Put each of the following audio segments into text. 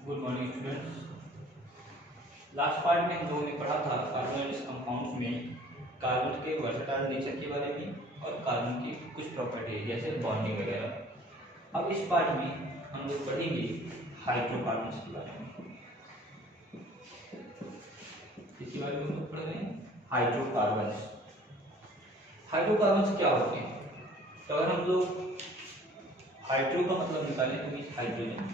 Good morning students. Last part में हम लोगों ने पढ़ा था कार्बोनिल कंपाउंड्स में कार्बन के वर्सटाइल नेचर के बारे में और कार्बन की कुछ प्रॉपर्टी जैसे बॉन्डिंग वगैरह। अब इस पार्ट में हम लोग पढ़ेंगे हाइड्रोकार्बन्स के बारे में। इसके बारे में हम लोग पढ़ रहे हैं हाइड्रोकार्बन्स। हाइड्रोकार्बन्स क्या होते हैं? तो अगर हम लोग हाइड्रो का मतलब निकालें तो मीन्स हाइड्रोजन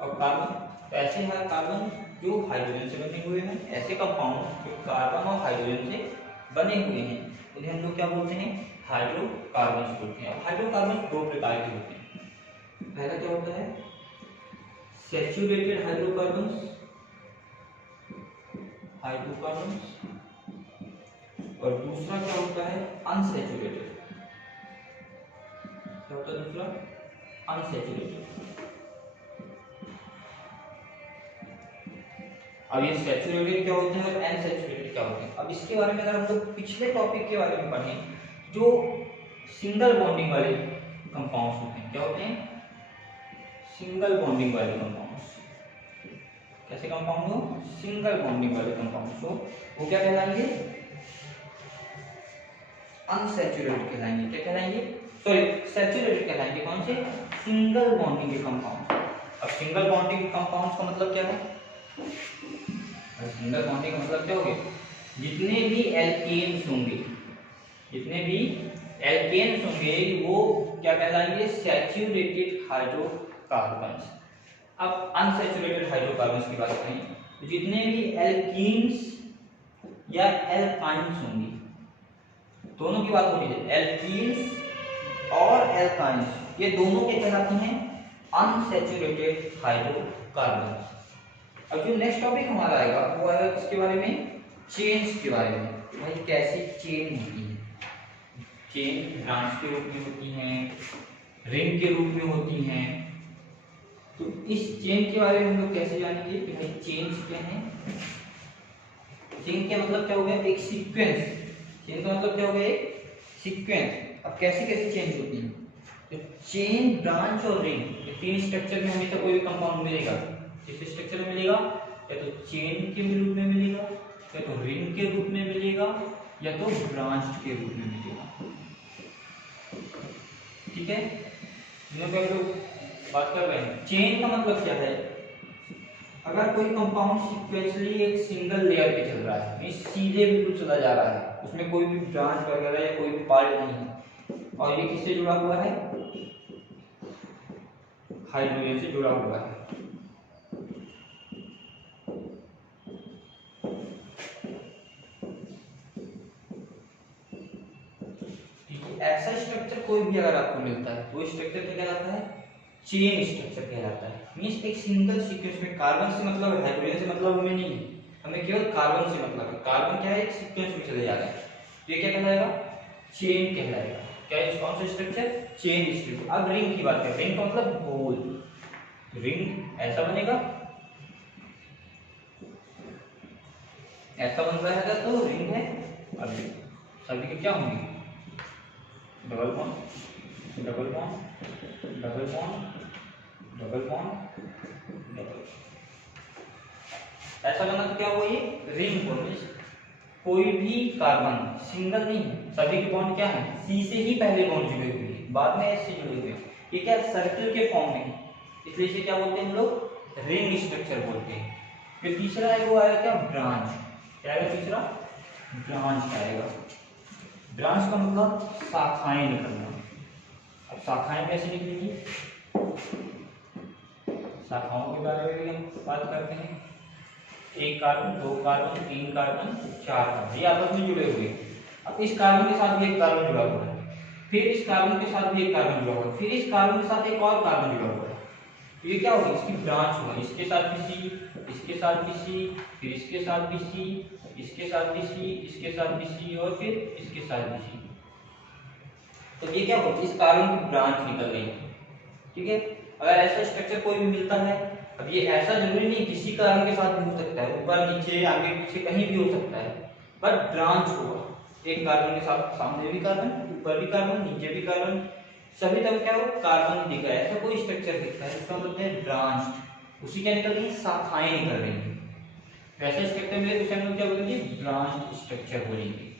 और कार्बन, तो ऐसे है कार्बन जो हाइड्रोजन से बने हुए हैं। ऐसे कंपाउंड जो कार्बन और हाइड्रोजन से बने हुए हैं उन्हें हम लोग क्या बोलते हैं? हाइड्रोकार्बन्स बोलते हैं। हाइड्रोकार्बन दो प्रकार के होते हैं। पहला क्या होता है? सैचुरेटेड हाइड्रोकार्बन्स और दूसरा क्या होता है? अनसैचुरेटेड। क्या होता है दूसरा? अनसैचुरेटेड। अब ये सैचुरेटेड क्या होते हैं और अनसैचुरेटेड क्या होते हैं? अब इसके बारे में अगर हम लोग पिछले टॉपिक के बारे में पढ़ें, जो सिंगल बॉन्डिंग वाले कंपाउंड्स होते हैं, क्या होते हैं? सिंगल बॉन्डिंग वाले कंपाउंड्स। कैसे कंपाउंड हो? सिंगल बॉन्डिंग वाले कंपाउंड्स हो, वो क्या कहलाएंगे? अनसैचुरेटेड कहलाएंगे। क्या कहलाएंगे? सॉरी, सैचुरेटेड कहलाएंगे। कौन से? सिंगल बॉन्डिंग के कंपाउंड। अब सिंगल बॉन्डिंग के कंपाउंड्स का मतलब क्या है? सिंगल बॉन्डिंग का मतलब क्या हो गया? जितने भी एल्केन्स होंगे वो क्या कहलाएंगे? Saturated hydrocarbons. अब अनसैचुरेटेड हाइड्रोकार्बन्स की बात करें तो जितने भी एल्कीन्स या एल्काइंस होंगे, दोनों की बात हो रही है, एल्कीन्स और एल्काइंस, ये दोनों के कहलाते हैं अनसैचुरेटेड हाइड्रोकार्बन्स। अब जो नेक्स्ट टॉपिक हमारा आएगा वो आएगा किसके बारे में? चेन्स के बारे में। भाई कैसी चेन होती है? चेन ब्रांच के रूप में होती हैं, रिंग के रूप में होती हैं। तो इस चेन के बारे में हम लोग कैसे जानेंगे कि भाई चेन्स क्या है? चेन का मतलब क्या हो गया? एक सीक्वेंस। चेन का मतलब क्या हो गया? एक सीक्वेंस। अब कैसी कैसी चेन होती है? तो चेन, ब्रांच और रिंग, ये तीन स्ट्रक्चर में हमेशा कोई भी कंपाउंड मिलेगा। इस स्ट्रक्चर में मिलेगा या तो चेन के रूप में मिलेगा, या तो रिंग के रूप में मिलेगा, या तो ब्रांच के रूप में मिलेगा। ठीक है, हम लोग बात कर रहे हैं चेन का मतलब क्या है? अगर कोई कंपाउंड सीक्वेंसली एक सिंगल लेयर पे चल रहा है, मींस सीधे बिल्कुल चला जा रहा है, उसमें कोई भी ब्रांच वगैरह या कोई भी पार्ट नहीं है, और ये किससे जुड़ा हुआ है? हाइड्रोजन से जुड़ा हुआ है। ऐसा स्ट्रक्चर कोई भी अगर आपको मिलता है तो स्ट्रक्चर क्या कहलाता है? चेन स्ट्रक्चर कहलाता है। मींस एक सिंगल सीक्वेंस में कार्बन से मतलब है, हाइड्रोजन से मतलब हमें नहीं है, हमें केवल कार्बन से मतलब है। कार्बन क्या है? एक सीक्वेंस में चले जा रहे हैं, तो ये क्या कहलाएगा? चेन कहलाएगा। क्या है? कौन सा स्ट्रक्चर? Chain structure. अब रिंग की बात करें, रिंग का मतलब गोल। रिंग ऐसा बनेगा, ऐसा बन रहा है तो रिंग है। अब सभी के क्या होंगे? Double bond, double bond, double bond, double bond, double. ऐसा बना तो क्या हुआ? ये रिंग बॉन्ड। कोई भी कार्बन सिंगल नहीं है, सभी के बॉन्ड क्या है? सी से ही पहले बॉन्ड जुड़े हुए हैं, बाद में एस से जुड़े हुए हैं। ये क्या सर्कल के फॉर्म में है, इसलिए इसे क्या बोलते हैं हम लोग? रिंग स्ट्रक्चर बोलते हैं। फिर तीसरा है वो आएगा क्या? ब्रांच। क्या आएगा तीसरा? ब्रांच आएगा। ब्रांच का मतलब शाखाएं निकलना। अब शाखाएं कैसे निकलेंगी? शाखाओं के बारे में भी हम बात करते हैं। एक कार्बन, दो कार्बन, तीन कार्बन, चार कार्बन, ये आपस में जुड़े हुए हैं। अब इस कार्बन के साथ भी एक कार्बन जुड़ा हुआ है, फिर इस कार्बन के साथ भी एक कार्बन जुड़ा हुआ है, फिर इस कार्बन के साथ एक और कार्बन जुड़ा हुआ है। तो ये क्या होगा? इसकी ब्रांच होगा। इसके साथ भी सी, इसके साथ भी सी, फिर इसके साथ भी सी, इसके साथ भी सी, इसके साथ भी सी, और फिर इसके साथ भी सी। तो ये क्या होगा? इस कार्बन की ब्रांच निकल रही है। ठीक है, अगर ऐसा स्ट्रक्चर कोई भी मिलता है, अब ये ऐसा जरूरी नहीं किसी कार्बन के साथ भी हो सकता है, ऊपर नीचे आगे पीछे कहीं भी हो सकता है, बट ब्रांच होगा। एक कार्बन के साथ सामने भी कार्बन, ऊपर भी कार्बन, नीचे भी कार्बन, सभी तरफ क्या हो कार्बन दिख रहा है, ऐसा कोई स्ट्रक्चर दिख रहा है इसका मतलब है ब्रांच्ड, उसी क्या निकल रही है शाखाएं निकल रही है। वैसे स्ट्रक्चर मिले तो उसे हम लोग क्या बोलेंगे ब्रांच स्ट्रक्चर बोलेंगे।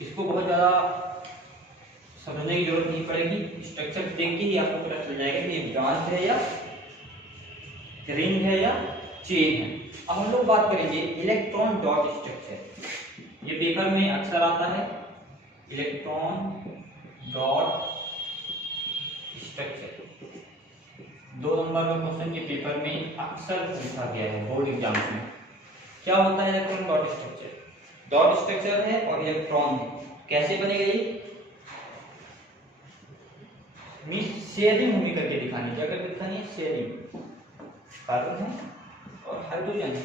इसको बहुत ज्यादा समझने की जरूरत नहीं पड़ेगी, स्ट्रक्चर देख के ही आपको पता चल जाएगा कि ये ब्रांच है या रिंग है या चेन है। अब हम लोग बात करेंगे इलेक्ट्रॉन डॉट स्ट्रक्चर। ये पेपर में अक्सर आता है इलेक्ट्रॉन डॉट स्ट्रक्चर, 2 नंबर में क्वेश्चन के पेपर में अक्सर पूछा गया है बोर्ड एग्जाम्स में। क्या होता है electron dot structure? Dot structure है और इलेक्ट्रॉन है, कैसे बनेगा ये शेयरिंग मूवी करके दिखानी, क्या करके दिखानी है शेयरिंग, कार्बन है और हाइड्रोजन है।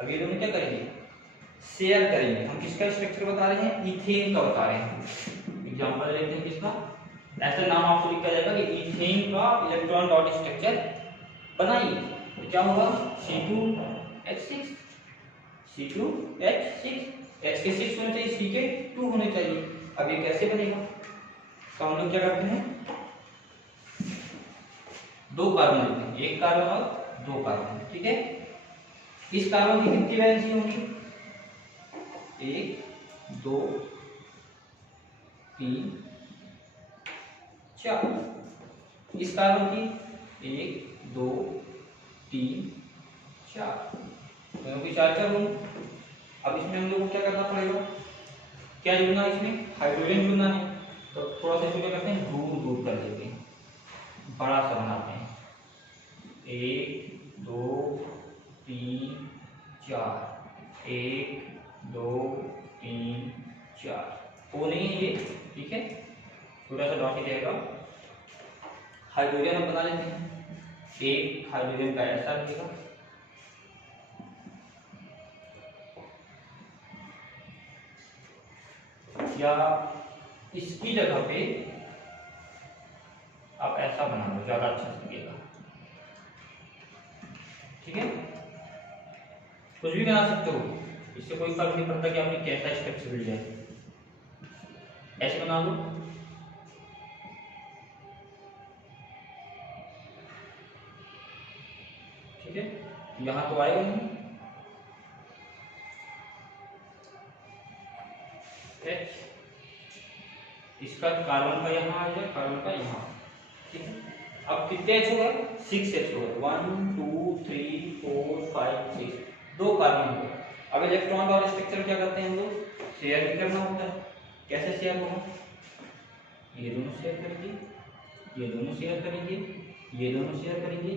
अब ये दोनों क्या करेंगे शेयर करेंगे। हम किसका स्ट्रक्चर बता रहे हैं इथेन का बता रहे हैं। एग्जांपल लेते हैं किसका, ऐसा नाम आपको लिखा जाएगा कि इथेन का इलेक्ट्रॉन डॉट स्ट्रक्चर बनाइए। तो क्या होगा C2H6, C2H6, H के 6 होने चाहिए, C के 2 होने चाहिए। अब ये कैसे बनेगा? तो हम लोग क्या करते हैं 2 कार्बन लेते हैं, 1 कार्बन और 2 कार्बन, ठीक है। इस कार्बन की कितनी वैलेंसी होगी 1 2 3 4, इस कार्बन की 1 2 3 4, दोनों की 4 होंगे। अब इसमें हम लोग को क्या करना पड़ेगा, क्या जुड़ना है इसमें हाइड्रोजन जुड़ना है। तो थोड़ा सा इसको क्या करते हैं दूर दूर कर देते हैं, बड़ा सा बनाते हैं 1 2 3 4, 1 2 3 4, वो नहीं है ये, ठीक है, छोटा सा डॉट ही रहेगा। हाइड्रोजन हम बना लेते हैं, एक हाइड्रोजन का ऐसा दिखेगा, या इसकी जगह पे आप ऐसा बना लो, ज्यादा अच्छा दिखेगा, ठीक है। कुछ भी बना सकते हो, इससे कोई फर्क नहीं पड़ता कि आपने कैसा स्ट्रक्चर लिया है। ऐसे बना लो, ठीक है, यहां तो आएगा नहीं H, इसका कार्बन का यहाँ आ जाए, कार्बन का यहाँ, ठीक है। अब कितने H हो गए 6 H हो गए, 1 2 3 4 5 6, 2 कार्बन हो गए। अब इलेक्ट्रॉन डॉट स्ट्रक्चर क्या करते हैं हम लोग शेयर भी करना होता है। कैसे शेयर होगा, ये दोनों शेयर करेंगे, ये दोनों शेयर करेंगे, ये दोनों शेयर करेंगे,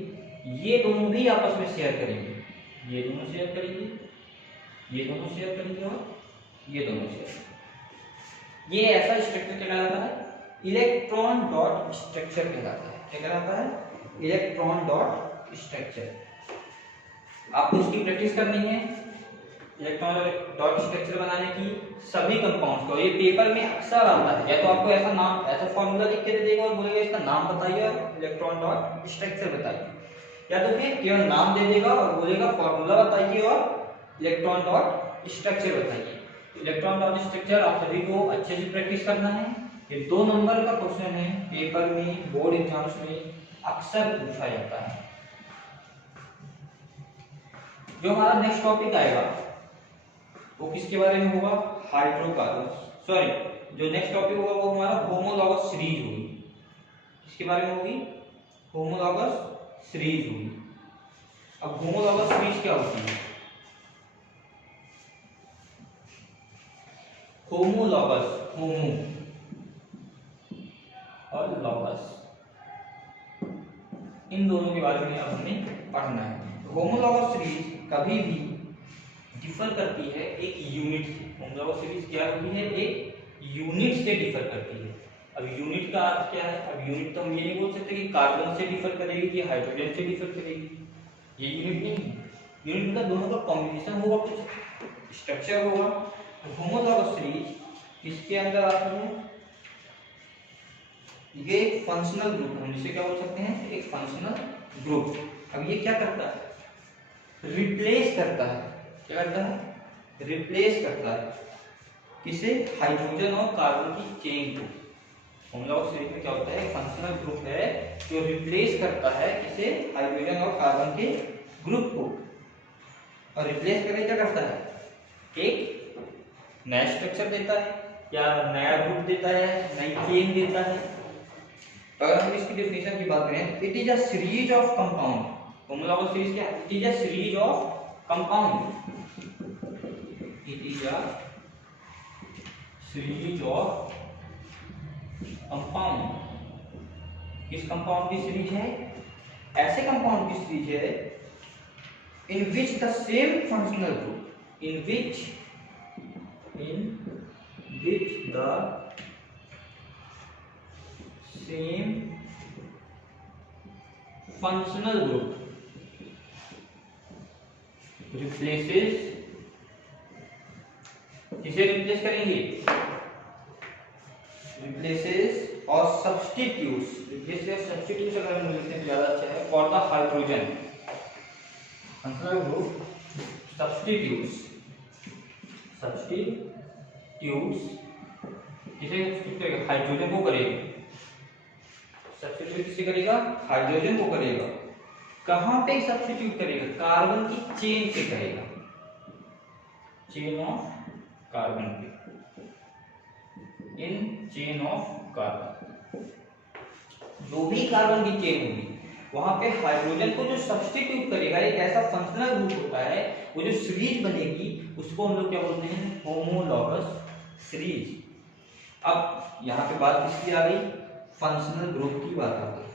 ये दोनों भी आपस में शेयर करेंगे, ये दोनों शेयर करेंगे, ये दोनों शेयर करेंगे और ये दोनों शेयर। ये ऐसा स्ट्रक्चर कहलाता है इलेक्ट्रॉन डॉट स्ट्रक्चर कहलाता है। क्या कहलाता है इलेक्ट्रॉन डॉट स्ट्रक्चर। आपको इसकी प्रैक्टिस करनी है इलेक्ट्रॉन डॉट स्ट्रक्चर बनाने की सभी कंपाउंड्स को। ये पेपर में अक्सर आता है, या तो आपको ऐसा नाम ऐसा फॉर्मूला लिख के दे देगा और बोलेगा इसका नाम बताइए और इलेक्ट्रॉन डॉट स्ट्रक्चर बताइए, या तो फिर केवल नाम दे देगा और बोलेगा फॉर्मूला बताइए और इलेक्ट्रॉन डॉट स्ट्रक्चर बताइए। इलेक्ट्रॉन डॉट स्ट्रक्चर आप सभी को अच्छे से प्रैक्टिस करना है। ये 2 नंबर का क्वेश्चन है, पेपर में बोर्ड एग्जाम्स में अक्सर पूछा जाता है। जो हमारा नेक्स्ट टॉपिक आएगा वो किसके बारे में होगा हाइड्रोकार्बन, सॉरी जो नेक्स्ट टॉपिक होगा वो हमारा होमोलॉगस सीरीज होगी। किसके बारे में होगी होमोलॉगस सीरीज होगी। अब होमोलॉगस सीरीज क्या होती है, होमोलॉगस होमो और लॉगस, इन दोनों के बारे में अब हमें पढ़ना है। होमोलॉगस सीरीज कभी भी डिफर करती है एक यूनिट से। होमोलॉगस सीरीज क्या होती है एक यूनिट से डिफर करती है। अब यूनिट का अर्थ क्या है, अब यूनिट तो हम ये नहीं बोल सकते कि कार्बन से डिफर करेगी कि हाइड्रोजन से डिफर करेगी, ये यूनिट नहीं है। यूनिट मतलब दोनों का कॉम्बिनेशन होगा, कुछ स्ट्रक्चर होगा। होमोलॉगस सीरीज इसके अंदर आती है, ये एक फंक्शनल ग्रुप, हम इसे क्या बोल सकते हैं एक फंक्शनल ग्रुप। अब ये क्या करता है रिप्लेस करता है, क्या करता है रिप्लेस करता है किसे हाइड्रोजन और कार्बन की चेन को। होमोलॉगस सीरीज में क्या होता है, फंक्शनल ग्रुप है जो रिप्लेस करता है किसे, हाइड्रोजन और कार्बन के ग्रुप को, और रिप्लेस करके क्या करता है, एक नया स्ट्रक्चर देता है या नया ग्रुप देता है, नई चेन देता है। तो अगर हम इसकी डेफिनेशन की बात करें, it is a series of compound, homologous series क्या है, it is a series of compound, it is a series of compound. किस कंपाउंड की सीरीज है, ऐसे कंपाउंड की सीरीज है in which the same functional group, in which the same functional group replaces, किसे replace करेंगे, रिप्लेसेस और substitutes, replace या सब्स्टिट्यूट्स अगर हम लिखते हैं ज्यादा अच्छा है, for the hydrogen functional group substitutes किसे सब्स्टिट्यूट करेगा, हाइड्रोजन को करेगा, सब्स्टिट्यूट किसे करेगा, हाइड्रोजन को करेगा। कहां पे सब्स्टिट्यूट करेगा, कार्बन की चेन पे करेगा, चेन ऑफ कार्बन पे, इन चेन ऑफ कार्बन, जो भी कार्बन की चेन होगी वहां पे हाइड्रोजन को जो सब्स्टिट्यूट करेगा, एक ऐसा फंक्शनल ग्रुप होता है, वो जो सीरीज बनेगी उसको हम लोग क्या बोलते हैं, होमोलॉगस सीरीज। अब यहाँ पे बात किसकी आ गई, फंक्शनल ग्रुप की बात आ गई,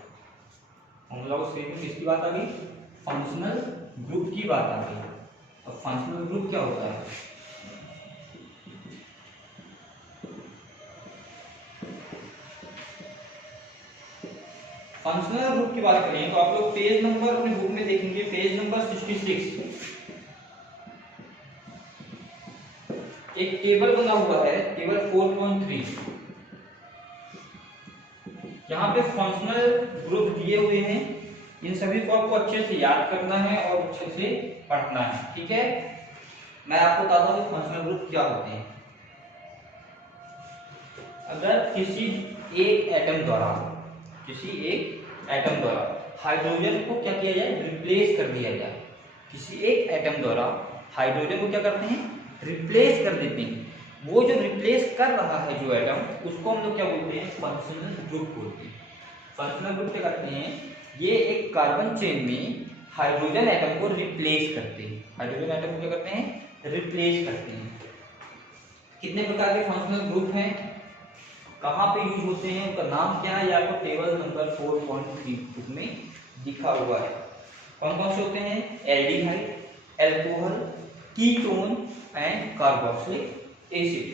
होमोलॉगस सीरीज में किसकी बात आ गई, फंक्शनल ग्रुप की बात आ गई। अब फंक्शनल ग्रुप क्या होता है, फंक्शनल ग्रुप की बात करें तो आप लोग पेज नंबर अपने बुक में देखेंगे, पेज नंबर 66 एक टेबल बना हुआ है, टेबल 4.3, यहाँ पे फंक्शनल ग्रुप दिए हुए हैं, इन सभी को आपको अच्छे से याद करना है और अच्छे से पढ़ना है, ठीक है। मैं आपको बताता हूँ कि फंक्शनल ग्रुप क्या होते हैं। अगर किसी एक एटम द्वारा हाइड्रोजन को क्या किया जाए, रिप्लेस कर दिया जाए, किसी एक एटम द्वारा हाइड्रोजन को क्या करते हैं, रिप्लेस कर देते हैं। वो जो रिप्लेस कर रहा है जो एटम, उसको हम लोग क्या बोलते हैं, फंक्शनल ग्रुप बोलते हैं। फंक्शनल ग्रुप क्या करते हैं, ये एक कार्बन चेन में हाइड्रोजन एटम को रिप्लेस करते हैं, हाइड्रोजन एटम को क्या करते हैं, रिप्लेस करते हैं। कितने प्रकार के फंक्शनल ग्रुप हैं, कहाँ पे यूज होते हैं, उनका नाम क्या है, आपको टेबल नंबर 4.3 में दिखा हुआ है। कौन कौन से होते हैं, aldehyde, alcohol, ketone and carboxylic acid.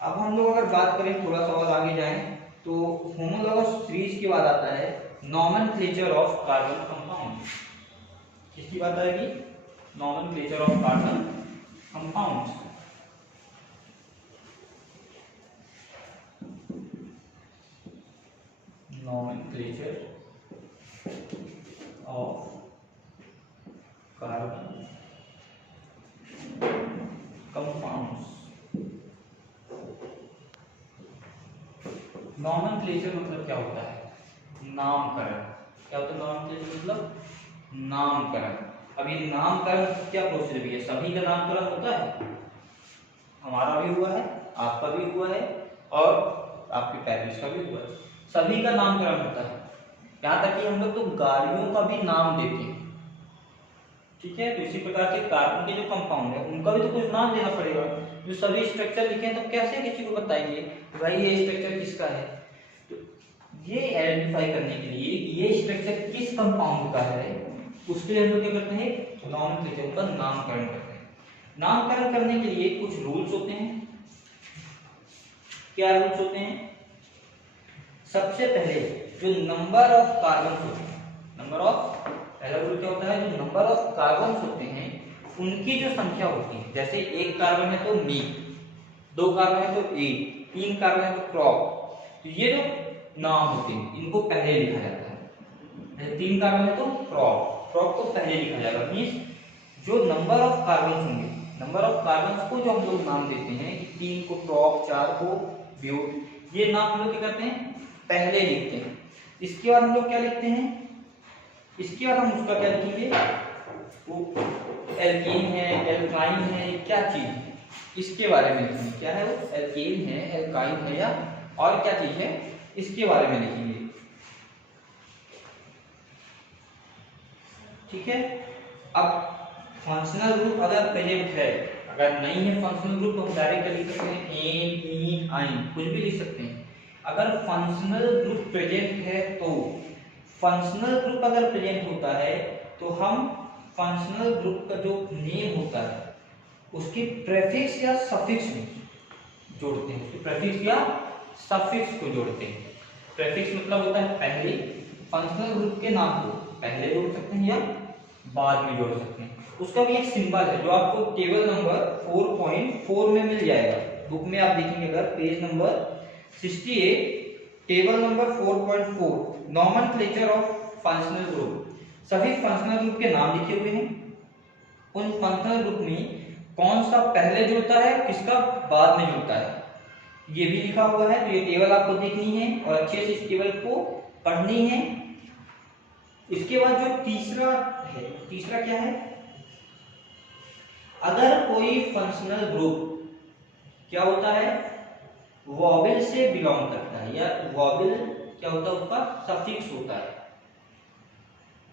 अब हम लोग अगर बात करें, थोड़ा सा और आगे जाएं, तो होमोलॉगस सीरीज के बाद आता है नॉमेनक्लेचर ऑफ कार्बन कंपाउंड। किसकी बात आएगी, nomenclature of carbon compounds. nomenclature of carbon compounds। nomenclature मतलब क्या होता है, नामकरण। क्या होता है nomenclature मतलब नामकरण। अब ये नामकरण क्या प्रोसीजर है, सभी का नामकरण होता है, हमारा भी हुआ है, आपका भी हुआ है और आपके पेरेंट्स का भी हुआ है, सभी का नामकरण होता है। यहाँ तक कि हम लोग तो गाड़ियों का भी नाम देते हैं, ठीक है। तो इसी प्रकार से कार्बन के जो कंपाउंड है उनका भी तो कुछ नाम देना पड़ेगा। जो सभी स्ट्रक्चर लिखे हैं तो कैसे किसी को बताएंगे भाई ये स्ट्रक्चर किसका है, तो ये आइडेंटिफाई करने के लिए ये स्ट्रक्चर किस कंपाउंड का है, उसके लिए हम लोग क्या करते हैं, नॉमेनक्लेचर का नामकरण करते हैं। नामकरण करने के लिए कुछ रूल्स होते हैं। क्या रूल्स होते हैं, सबसे पहले जो नंबर ऑफ कार्बन होते हैं, पहला रूल क्या होता है, जो नंबर ऑफ कार्बन होते हैं उनकी जो संख्या होती है, जैसे एक कार्बन है तो मी, दो कार्बन है तो ए, तीन कार्बन है तो क्रॉप, तो ये जो नाम होते हैं इनको पहले लिखा जाता है। जैसे तीन कार्बन है तो क्रॉप को पहले लिखा जाएगा। मीन्स जो नंबर ऑफ कार्बन होंगे, नंबर ऑफ कार्बन को जो हम लोग नाम देते हैं, तीन को क्रॉप, चार को ब्यूट, ये नाम हम लोग क्या करते हैं, पहले लिखते हैं। इसके बाद हम लोग क्या लिखते हैं, इसके बाद हम उसका क्या लिखेंगे, वो एल्कीन है, एल्काइन है, क्या चीज है इसके बारे में लिखेंगे। क्या है वो, एल्केन है, एल्काइन है, या और क्या चीज है इसके बारे में लिखेंगे। ठीक है। अब फंक्शनल ग्रुप अगर प्रेजेंट है, अगर नहीं है फंक्शनल ग्रुप तो हम डायरेक्ट लिख सकते हैं एन, ई, आइन, कुछ भी लिख सकते हैं। अगर फंक्शनल ग्रुप प्रेजेंट है तो, फंक्शनल ग्रुप अगर प्रेजेंट होता है तो हम फंक्शनल ग्रुप का जो नेम होता है उसके प्रेफिक्स या सफिक्स में जोड़ते हैं, उसके प्रेफिक्स या सफिक्स को जोड़ते हैं। प्रेफिक्स मतलब होता है पहले, फंक्शनल ग्रुप के नाम को पहले जोड़ सकते हैं या बाद में जोड़ सकते हैं। उसका भी एक सिंबल है जो आपको टेबल नंबर 4.4 में मिल जाएगा। बुक में आप देखेंगे अगर page number 68, table number 4.4, nomenclature of functional group, सभी फंक्शनल ग्रुप के नाम लिखे हुए हैं। उन फंक्शनल ग्रुप में कौन सा पहले जुड़ता है, किसका बाद में जुड़ता है, ये भी लिखा हुआ है। तो ये टेबल आपको देखनी है और अच्छे से इस टेबल को पढ़नी है। इसके बाद जो तीसरा है, तीसरा क्या है, अगर कोई फंक्शनल ग्रुप क्या होता है, वॉवेल से बिलोंग करता है, या वॉवेल क्या होता है, उसका सफिक्स होता है,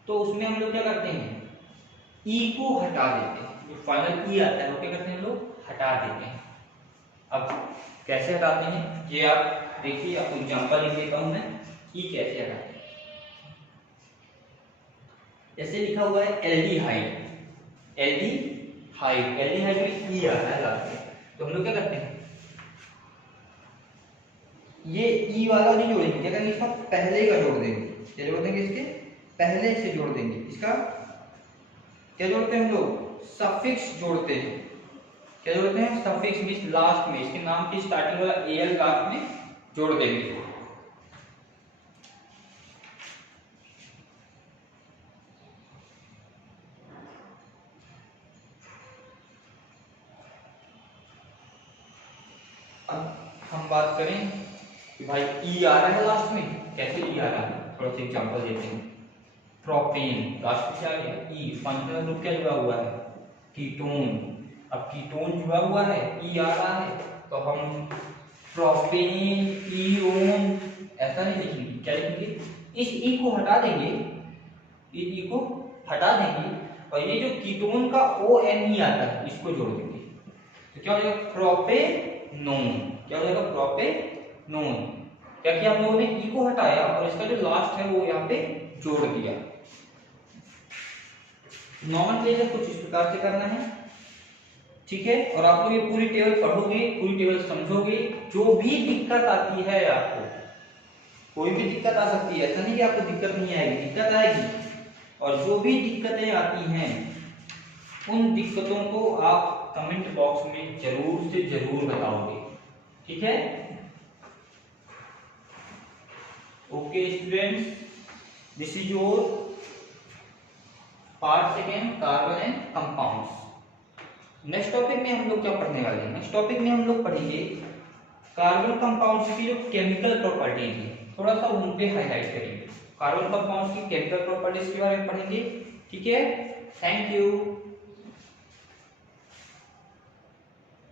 तो उसमें हम लोग क्या करते हैं, ई को हटा देते हैं। जो फाइनल ई आता है वो क्या करते हैं, हम लोग हटा देते हैं। अब कैसे हटाते हैं ये आप देखिए, आपको एग्जांपल लिख देता हूं मैं, ई कैसे हटाते हैं। जैसे लिखा हुआ है एल्डिहाइड, एल्डिहाइड, एल्डिहाइड में ई आता है लास्ट में, तो हम लोग क्या करते हैं, ये ई वाला नहीं जोड़ेंगे, क्या करेंगे, इसका पहले का जोड़ देंगे। क्या जोड़ देंगे, इसके पहले से जोड़ देंगे। इसका क्या जोड़ते हैं हम लोग, सफिक्स जोड़ते हैं। क्या जोड़ते हैं, सफिक्स मींस लास्ट में, इसके नाम की स्टार्टिंग वाला एल लास्ट में जोड़ देंगे। अब हम बात करें कि भाई ई आ रहा है लास्ट में, कैसे ई आ रहा है, थोड़ा सा एग्जांपल देते हैं। प्रोपेन लास्ट में क्या आ गया, ई, फंक्शनल ग्रुप क्या जुड़ा हुआ है, कीटोन। अब कीटोन जुड़ा हुआ है, ई आ रहा है, तो हम प्रोपेन ईओन ऐसा नहीं लिखेंगे। क्या लिखेंगे, इस ई को हटा देंगे, इस ई को हटा देंगे और ये जो कीटोन का ओ एन ई आता है इसको जोड़ देंगे। तो क्या हो जाएगा, प्रोपेनोन। क्या हो जाएगा, प्रोपेनोन। क्या किया हम लोगों ने, ई को हटाया और इसका जो लास्ट है वो यहाँ पे जोड़ दिया। नॉमेनक्लेचर कुछ इस प्रकार से करना है, ठीक है। और आप लोग ये पूरी टेबल पढ़ोगे, पूरी टेबल समझोगे, जो भी दिक्कत आती है आपको, कोई भी दिक्कत आ सकती है, ऐसा नहीं कि आपको दिक्कत नहीं आएगी, दिक्कत आएगी। और जो भी दिक्कतें आती हैं उन दिक्कतों को आप कमेंट बॉक्स में जरूर से जरूर बताओगे, ठीक है। Okay students, this is your part second, carbon and compounds. Next topic में हम लोग क्या पढ़ने वाले हैं, नेक्स्ट टॉपिक में हम लोग पढ़ेंगे कार्बन कंपाउंड्स की जो केमिकल प्रॉपर्टीज है, थोड़ा सा उन पे हाईलाइट करेंगे। कार्बन कंपाउंड्स की केमिकल प्रॉपर्टीज के बारे में पढ़ेंगे, ठीक है। Thank you.